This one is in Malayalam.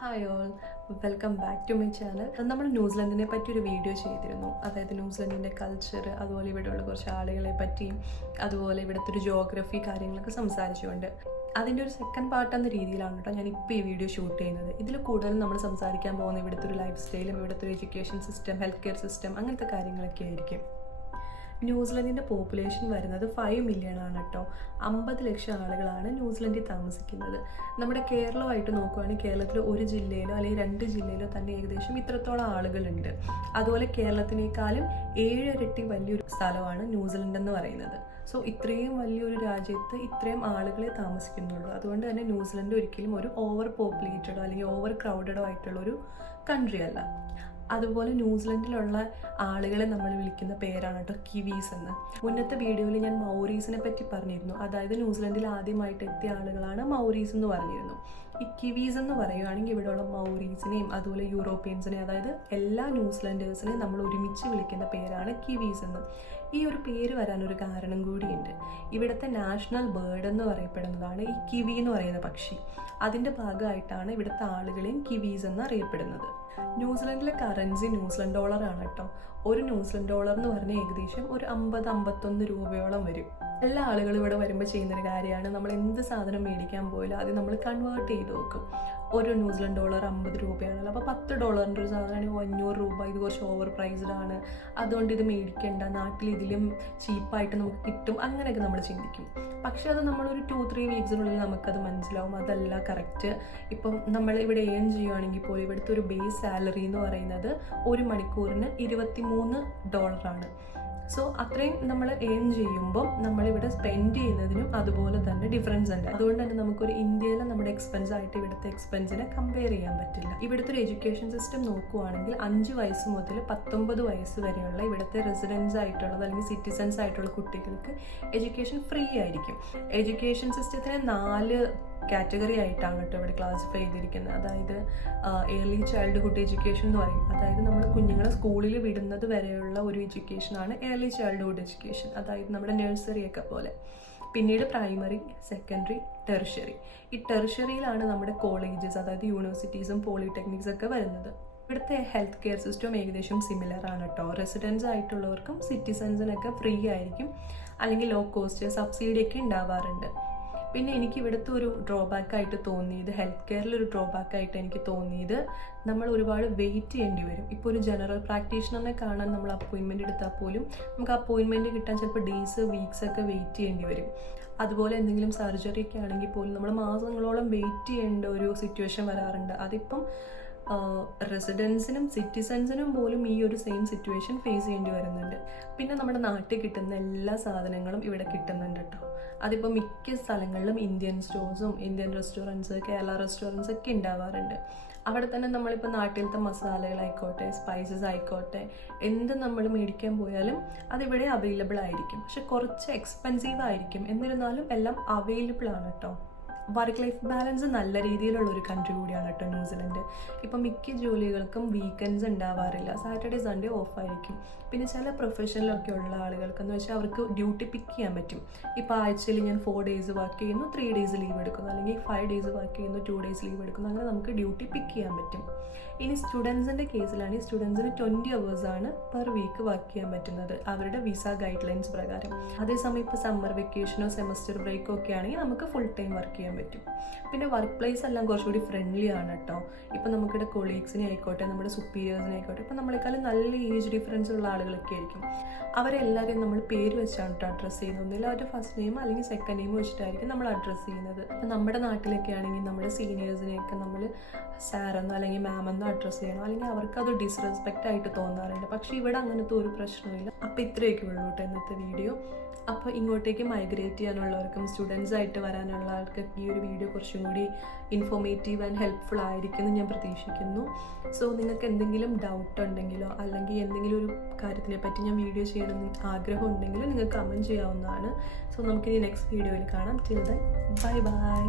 Hi all, welcome back to my channel. നമ്മൾ ന്യൂസിലൻഡിനെ പറ്റി ഒരു വീഡിയോ ചെയ്തിരുന്നു. അതായത് ന്യൂസിലൻഡിൻ്റെ കൾച്ചർ, അതുപോലെ ഇവിടെയുള്ള കുറച്ച് ആളുകളെ പറ്റിയും അതുപോലെ ഇവിടുത്തെ ഒരു ജോഗ്രഫി കാര്യങ്ങളൊക്കെ സംസാരിച്ചുകൊണ്ട് അതിൻ്റെ ഒരു സെക്കൻഡ് പാർട്ട് എന്ന രീതിയിലാണ് കേട്ടോ ഞാൻ ഇപ്പോൾ ഈ വീഡിയോ ഷൂട്ട് ചെയ്യുന്നത്. ഇതിൽ കൂടുതൽ നമ്മൾ സംസാരിക്കാൻ പോകുന്ന ഇവിടുത്തെ ഒരു ലൈഫ് സ്റ്റൈലും ഇവിടുത്തെ ഒരു education system, health care system, അങ്ങനത്തെ കാര്യങ്ങളൊക്കെ ആയിരിക്കും. ന്യൂസിലൻഡിൻ്റെ പോപ്പുലേഷൻ വരുന്നത് 5 മില്യൺ ആണ് കേട്ടോ. 50 ലക്ഷം ആളുകളാണ് ന്യൂസിലൻഡിൽ താമസിക്കുന്നത്. നമ്മുടെ കേരളമായിട്ട് നോക്കുകയാണെങ്കിൽ കേരളത്തിൽ ഒരു ജില്ലയിലോ അല്ലെങ്കിൽ 2 ജില്ലയിലോ തന്നെ ഏകദേശം ഇത്രത്തോളം ആളുകളുണ്ട്. അതുപോലെ കേരളത്തിനേക്കാളും 7 ഇരട്ടി വലിയൊരു സ്ഥലമാണ് ന്യൂസിലൻഡ് എന്ന് പറയുന്നത്. സോ ഇത്രയും വലിയൊരു രാജ്യത്ത് ഇത്രയും ആളുകളെ താമസിക്കുന്നുള്ളൂ. അതുകൊണ്ട് തന്നെ ന്യൂസിലൻഡ് ഒരിക്കലും ഒരു ഓവർ പോപ്പുലേറ്റഡോ അല്ലെങ്കിൽ ഓവർ ക്രൗഡഡോ ആയിട്ടുള്ളൊരു കൺട്രി അല്ല. അതുപോലെ ന്യൂസിലൻഡിലുള്ള ആളുകളെ നമ്മൾ വിളിക്കുന്ന പേരാണ് കേട്ടോ കിവീസ് എന്ന്. മുന്നത്തെ വീഡിയോയിൽ ഞാൻ മൗറീസിനെ പറ്റി പറഞ്ഞിരുന്നു. അതായത് ന്യൂസിലൻഡിൽ ആദ്യമായിട്ട് എത്തിയ ആളുകളാണ് മൗറീസ് എന്ന് പറഞ്ഞിരുന്നു. ഈ കിവീസ് എന്ന് പറയുകയാണെങ്കിൽ ഇവിടെയുള്ള മൗറീസിനെയും അതുപോലെ യൂറോപ്യൻസിനെയും, അതായത് എല്ലാ ന്യൂസിലൻഡേഴ്സിനെയും നമ്മൾ ഒരുമിച്ച് വിളിക്കുന്ന പേരാണ് കിവീസ് എന്ന്. ഈ ഒരു പേര് വരാനൊരു കാരണം കൂടിയുണ്ട്. ഇവിടുത്തെ നാഷണൽ ബേർഡ് എന്ന് പറയപ്പെടുന്നതാണ് ഈ കിവി എന്ന് പറയുന്ന പക്ഷി. അതിൻ്റെ ഭാഗമായിട്ടാണ് ഇവിടുത്തെ ആളുകളെയും കിവീസ് എന്ന് അറിയപ്പെടുന്നത്. ന്യൂസിലൻഡിലെ കറൻസി ന്യൂസിലൻഡ് ഡോളറാണ് കേട്ടോ. ഒരു ന്യൂസിലൻഡ് ഡോളർ എന്ന് പറഞ്ഞാൽ ഏകദേശം ഒരു 50-51 രൂപയോളം വരും. എല്ലാ ആളുകളും ഇവിടെ വരുമ്പോൾ ചെയ്യുന്നൊരു കാര്യമാണ്, നമ്മൾ എന്ത് സാധനം മേടിക്കാൻ പോയാലും അത് നമ്മൾ കൺവേർട്ട് ചെയ്ത് വെക്കും. ഒരു ന്യൂസിലൻഡ് ഡോളർ 50 രൂപയാണല്ലോ, അപ്പോൾ $10 ഒരു സാധനമാണെങ്കിൽ 500 രൂപ. ഇത് കുറച്ച് ഓവർ പ്രൈസ്ഡ് ആണ്, അതുകൊണ്ട് ഇത് മേടിക്കേണ്ട, നാട്ടിൽ ഇതിലും ചീപ്പായിട്ട് നമുക്ക് കിട്ടും, അങ്ങനെയൊക്കെ നമ്മൾ ചിന്തിക്കും. പക്ഷെ അത് നമ്മളൊരു 2-3 വീക്സിനുള്ളിൽ നമുക്കത് മനസ്സിലാവും അതല്ല കറക്റ്റ്. ഇപ്പം നമ്മൾ ഇവിടെ ഏൺ ചെയ്യുകയാണെങ്കിൽ പോലും ഇവിടുത്തെ ഒരു ബേസ് സാലറി എന്ന് പറയുന്നത് ഒരു മണിക്കൂറിന് $23. സോ അത്രയും നമ്മൾ ഏൺ ചെയ്യുമ്പം നമ്മളിവിടെ സ്പെൻഡ് ചെയ്യുന്നതിനും അതുപോലെ തന്നെ ഡിഫറൻസ് ഉണ്ട്. അതുകൊണ്ട് തന്നെ നമുക്കൊരു ഇന്ത്യയിലെ നമ്മുടെ എക്സ്പെൻസ് ആയിട്ട് ഇവിടുത്തെ എക്സ്പെൻസിനെ കമ്പയർ ചെയ്യാൻ പറ്റില്ല. ഇവിടുത്തെ ഒരു എഡ്യൂക്കേഷൻ സിസ്റ്റം നോക്കുവാണെങ്കിൽ 5 വയസ്സ് മുതൽ 19 വയസ്സ് വരെയുള്ള ഇവിടുത്തെ റെസിഡൻസ് ആയിട്ടുള്ളത് അല്ലെങ്കിൽ സിറ്റിസൺസ് ആയിട്ടുള്ള കുട്ടികൾക്ക് എഡ്യൂക്കേഷൻ ഫ്രീ ആയിരിക്കും. എഡ്യൂക്കേഷൻ സിസ്റ്റത്തിനെ 4 കാറ്റഗറി ആയിട്ടാണ് കേട്ടോ ഇവിടെ ക്ലാസിഫൈ ചെയ്തിരിക്കുന്നത്. അതായത് ഏർലി ചൈൽഡ്ഹുഡ് എഡ്യൂക്കേഷൻ എന്ന് പറയും. അതായത് നമ്മൾ കുഞ്ഞുങ്ങളെ സ്കൂളിൽ വിടുന്നത് വരെയുള്ള ഒരു എഡ്യൂക്കേഷനാണ് ഏർലി ചൈൽഡ്ഹുഡ് എഡ്യൂക്കേഷൻ, അതായത് നമ്മുടെ നഴ്സറിയൊക്കെ പോലെ. പിന്നീട് പ്രൈമറി, സെക്കൻഡറി, ടെറിഷറി. ഈ ടെറിഷറിയിലാണ് നമ്മുടെ കോളേജസ്, അതായത് യൂണിവേഴ്സിറ്റീസും പോളിടെക്നിക്സ് ഒക്കെ വരുന്നത്. ഇവിടുത്തെ ഹെൽത്ത് കെയർ സിസ്റ്റം ഏകദേശം സിമിലർ ആണ് കേട്ടോ. റെസിഡൻസ് ആയിട്ടുള്ളവർക്കും സിറ്റിസൺസിനൊക്കെ ഫ്രീ ആയിരിക്കും, അല്ലെങ്കിൽ ലോ കോസ്റ്റ് സബ്സിഡി ഒക്കെ ഉണ്ടാവാറുണ്ട്. പിന്നെ എനിക്ക് ഇവിടുത്തെ ഒരു ഡ്രോബാക്ക് ആയിട്ട് തോന്നിയത്, ഹെൽത്ത് കെയറിലൊരു ഡ്രോബാക്ക് ആയിട്ട് എനിക്ക് തോന്നിയത്, നമ്മൾ ഒരുപാട് വെയിറ്റ് ചെയ്യേണ്ടി വരും. ഇപ്പോൾ ഒരു ജനറൽ പ്രാക്ടീഷണറിനെ കാണാൻ നമ്മൾ അപ്പോയിൻമെൻറ്റ് എടുത്താൽ പോലും നമുക്ക് അപ്പോയിൻമെൻറ്റ് കിട്ടാൻ ചിലപ്പോൾ ഡേയ്സ്, വീക്സ് ഒക്കെ വെയിറ്റ് ചെയ്യേണ്ടി വരും. അതുപോലെ എന്തെങ്കിലും സർജറി ഒക്കെ ആണെങ്കിൽ പോലും നമ്മൾ മാസങ്ങളോളം വെയിറ്റ് ചെയ്യേണ്ട ഒരു സിറ്റുവേഷൻ വരാറുണ്ട്. അതിപ്പം റെസിഡൻസിനും സിറ്റിസൺസിനും പോലും ഈ ഒരു സെയിം സിറ്റുവേഷൻ ഫേസ് ചെയ്യേണ്ടി വരുന്നുണ്ട്. പിന്നെ നമ്മുടെ നാട്ടിൽ കിട്ടുന്ന എല്ലാ സാധനങ്ങളും ഇവിടെ കിട്ടുന്നുണ്ട് കേട്ടോ. അതിപ്പോൾ മിക്ക സ്ഥലങ്ങളിലും ഇന്ത്യൻ സ്റ്റോഴ്സും ഇന്ത്യൻ റെസ്റ്റോറൻറ്റ്സ്, കേരള റെസ്റ്റോറൻറ്റ്സ് ഒക്കെ ഉണ്ടാവാറുണ്ട്. അവിടെ തന്നെ നമ്മളിപ്പോൾ നാട്ടിലത്തെ മസാലകളായിക്കോട്ടെ, സ്പൈസസ് ആയിക്കോട്ടെ, എന്ത് നമ്മൾ മേടിക്കാൻ പോയാലും അതിവിടെ അവൈലബിൾ ആയിരിക്കും. പക്ഷെ കുറച്ച് എക്സ്പെൻസീവ് ആയിരിക്കും, എന്നിരുന്നാലും എല്ലാം അവൈലബിൾ ആണ് കേട്ടോ. വർക്ക് ലൈഫ് ബാലൻസ് നല്ല രീതിയിലുള്ള ഒരു കൺട്രി കൂടിയാണ് കേട്ടോ ന്യൂസിലൻഡ്. ഇപ്പം മിക്ക ജോലികൾക്കും വീക്കെൻഡ്സ് ഉണ്ടാവാറില്ല, സാറ്റർഡേ സൺഡേ ഓഫ് ആയിരിക്കും. പിന്നെ ചില പ്രൊഫഷനിലൊക്കെ ഉള്ള ആളുകൾക്കെന്ന് വെച്ചാൽ അവർക്ക് ഡ്യൂട്ടി പിക്ക് ചെയ്യാൻ പറ്റും. ഇപ്പോൾ ആഴ്ചയിൽ ഞാൻ 4 ഡേയ്സ് വർക്ക് ചെയ്യുന്നു, 3 ഡേയ്സ് ലീവ് എടുക്കുന്നു, അല്ലെങ്കിൽ 5 ഡേയ്സ് വർക്ക് ചെയ്യുന്നു, 2 ഡേയ്സ് ലീവ് എടുക്കുന്നു. അങ്ങനെ നമുക്ക് ഡ്യൂട്ടി പിക്ക് ചെയ്യാൻ പറ്റും. ഇനി സ്റ്റുഡൻസിൻ്റെ കേസിലാണെങ്കിൽ സ്റ്റുഡൻസിന് 20 hours ആണ് പെർ വീക്ക് വർക്ക് ചെയ്യാൻ പറ്റുന്നത് അവരുടെ വിസ ഗൈഡ് ലൈൻസ് പ്രകാരം. അതേസമയം ഇപ്പോൾ സമ്മർ വെക്കേഷനോ സെമസ്റ്റർ ബ്രേക്കോ ഒക്കെ ആണെങ്കിൽ നമുക്ക് ഫുൾ ടൈം വർക്ക് ചെയ്യാൻ പറ്റും. പിന്നെ വർക്ക് പ്ലേസ് എല്ലാം കുറച്ചുകൂടി ഫ്രണ്ട്ലി ആണ് കേട്ടോ. ഇപ്പം നമുക്കിവിടെ കൊളീഗ്സിനെ ആയിക്കോട്ടെ, നമ്മുടെ സുപ്പീരിയേഴ്സിനെ ആയിക്കോട്ടെ, ഇപ്പം നമ്മളെക്കാളും നല്ല ഏജ് ഡിഫറൻസ് ഉള്ള ആളുകളൊക്കെ ആയിരിക്കും. അവരെല്ലാവരെയും നമ്മൾ പേര് വെച്ചാണ് കേട്ടോ അഡ്രസ്സ് ചെയ്യുന്നത്. ഒന്നില്ല അവരുടെ ഫസ്റ്റ് നെയിം അല്ലെങ്കിൽ സെക്കൻഡ് നെയിം വെച്ചിട്ടായിരിക്കും നമ്മൾ അഡ്രസ്സ് ചെയ്യുന്നത്. അപ്പം നമ്മുടെ നാട്ടിലൊക്കെ ആണെങ്കിൽ നമ്മുടെ സീനിയേഴ്സിനെയൊക്കെ നമ്മൾ സാറെന്നോ അല്ലെങ്കിൽ മാമെന്നോ അഡ്രസ്സ് ചെയ്യണം, അല്ലെങ്കിൽ അവർക്കത് ഡിസ്റെസ്പെക്റ്റ് ആയിട്ട് തോന്നാറുണ്ട്. പക്ഷേ ഇവിടെ അങ്ങനത്തെ ഒരു പ്രശ്നമില്ല. അപ്പോൾ ഇത്രയൊക്കെ ഉള്ളൂ കേട്ടോ ഇന്നത്തെ വീഡിയോ. അപ്പോൾ ഇങ്ങോട്ടേക്ക് മൈഗ്രേറ്റ് ചെയ്യാനുള്ളവർക്കും സ്റ്റുഡൻസ് ആയിട്ട് വരാനുള്ള ആൾക്കൊക്കെ ഈ ഒരു വീഡിയോ കുറച്ചും കൂടി ഇൻഫോർമേറ്റീവ് ആൻഡ് ഹെൽപ്ഫുൾ ആയിരിക്കുമെന്ന് ഞാൻ പ്രതീക്ഷിക്കുന്നു. സോ നിങ്ങൾക്ക് എന്തെങ്കിലും ഡൗട്ട് ഉണ്ടെങ്കിലോ അല്ലെങ്കിൽ എന്തെങ്കിലും ഒരു കാര്യത്തിനെ പറ്റി ഞാൻ വീഡിയോ ചെയ്യണമെന്ന് ആഗ്രഹം ഉണ്ടെങ്കിലോ നിങ്ങൾക്ക് കമൻറ്റ് ചെയ്യാവുന്നതാണ്. സോ നമുക്കിനി നെക്സ്റ്റ് വീഡിയോയിൽ കാണാം. Till then bye bye.